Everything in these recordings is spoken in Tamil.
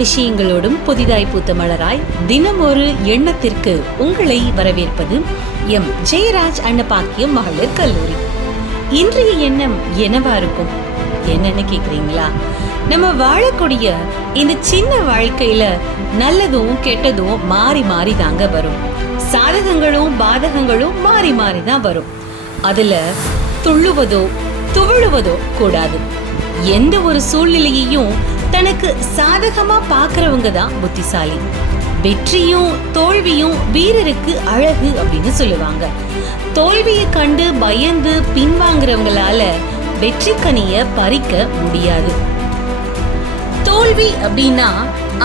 விஷயங்களோடும் புதிதாய் பூத்த மலராய் தினம் ஒரு எண்ணத்திற்கு உங்களை வரவேற்பது எம் ஜெயராஜ் அன்னபாக்கியம் மகளிர் கல்லூரி. இன்றைய எண்ணம் என்னவா இருக்கும்? என்னன்னு கேக்குறீங்களா? நம்ம வாழக்கூடிய இந்த சின்ன வாழ்க்கையில நல்லதும் கெட்டதும் மாறி மாறி தாங்க வரும். சாதகங்களும் பாதகங்களும் மாறி மாறி தான் வரும். அதுல துள்ளுவதோ துவழுவதோ கூடாது. எந்த ஒரு சூழ்நிலையையும் தனக்கு சாதகமா பாக்குறவங்க தான் புத்திசாலி. வெற்றியும் தோல்வியும் வீரருக்கு அழகு அப்படின்னு சொல்லுவாங்க. தோல்வியை கண்டு பயந்து பின்வாங்குறவங்களால வெற்றி கனிய பறிக்க முடியாது. தோல்வி அப்படின்னா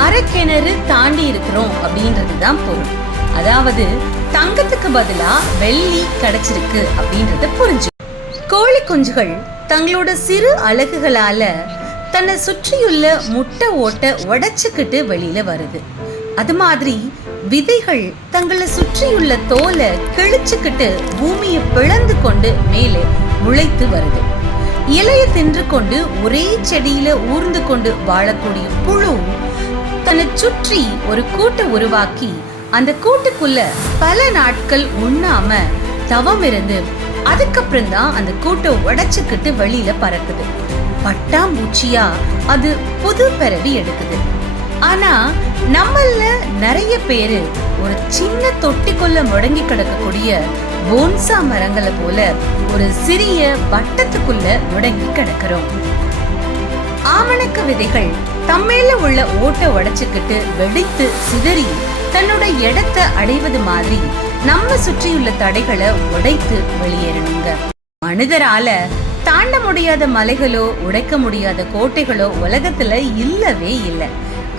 அரைக்கிணறு தாண்டி இருக்கிறோம் அப்படின்றதுதான் பொருள். அதாவது தங்கத்துக்கு பதிலா வெள்ளி கிடைச்சிருக்கு அப்படின்றத புரிஞ்சு. கோழி குஞ்சுகள் தங்களோட சிறு அலகுகளால தன்னை சுற்றியுள்ள முட்டை ஓட்ட உடைச்சுக்கிட்டு வெளியில வருது. அது மாதிரி விதைகள் தங்களை சுற்றியுள்ள தோலை கிழிச்சுக்கிட்டு பூமியை பிளந்து கொண்டு மேலே முளைத்து வருது. இலைய தின்று கொண்டு ஒரே செடியில ஊர்ந்து கொண்டு வாழக்கூடிய புழு தன்னை சுற்றி ஒரு கூட்டை உருவாக்கி அந்த கூட்டுக்குள்ள பல நாட்கள் உண்ணாம தவம் இருந்து அதுக்கப்புறம் தான் அந்த கூட்டை உடைச்சுக்கிட்டு வெளியில பறக்குது. பட்டாம்பூச்சியா அது புது பிறவி எடுக்குது. ஆனா நம்மள நிறைய பேரு ஒரு சின்ன தொட்டிக்குள்ள முடங்கி கிடக்கக்கூடிய போன்சா மரங்களை போல ஒரு சிறிய வட்டத்துக்குள்ள முடங்கி கிடக்கிறோம். ஆமணக்க விதைகள் தம்மேல உள்ள ஓட்டை உடைச்சுக்கிட்டு வெடித்து சிதறி தன்னோட இடத்தை அடைவது மாதிரி நம்ம சுற்றியுள்ள தடைகளை உடைத்து வெளியேறணுங்க. மனிதரால தாண்ட முடியாத மலைகளோ உடைக்க முடியாத கோட்டைகளோ உலகத்துல இல்லவே இல்லை.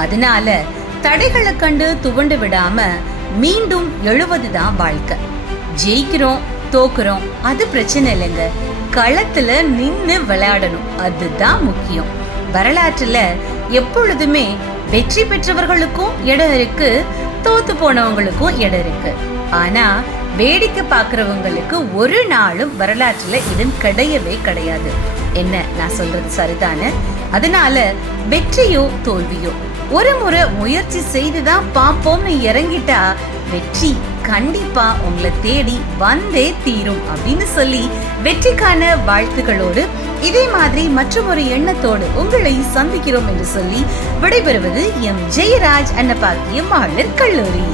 அதனால தடைகளை கண்டு துவண்டு விடாம மீண்டும் எழுவதுதான் வாழ்க்கை. ஜெயிக்கிறோம் தோக்குறோம் அது பிரச்சனை இல்லைங்க. களத்துல நின்னு விளையாடணும், அதுதான் முக்கியம். வரலாற்றுல எப்பொழுதுமே வெற்றி பெற்றவர்களுக்கும் இடம் இருக்கு, தோத்து போனவங்களுக்கும் இடம் இருக்கு. ஆனா வேடிக்கை பாக்குறவங்களுக்கு ஒரு நாளும் வரலாற்றுல இடம் கிடையவே கிடையாது. என்ன நான் சொல்றது சரிதானே? அதனால வெற்றியோ தோல்வியோ ஒரு முறை முயற்சி செய்துதான் பார்ப்போம்னு இறங்கிட்டா வெற்றி கண்டிப்பா உங்களை தேடி வந்தே தீரும் அப்படின்னு சொல்லி வெற்றிக்கான வாழ்த்துக்களோடு இதே மாதிரி மற்றொரு எண்ணத்தோடு உங்களை சந்திக்கிறோம் என்று சொல்லி விடைபெறுவது எம் ஜெயராஜ் அன்னபாக்கியம் மகளிர் கல்லூரி.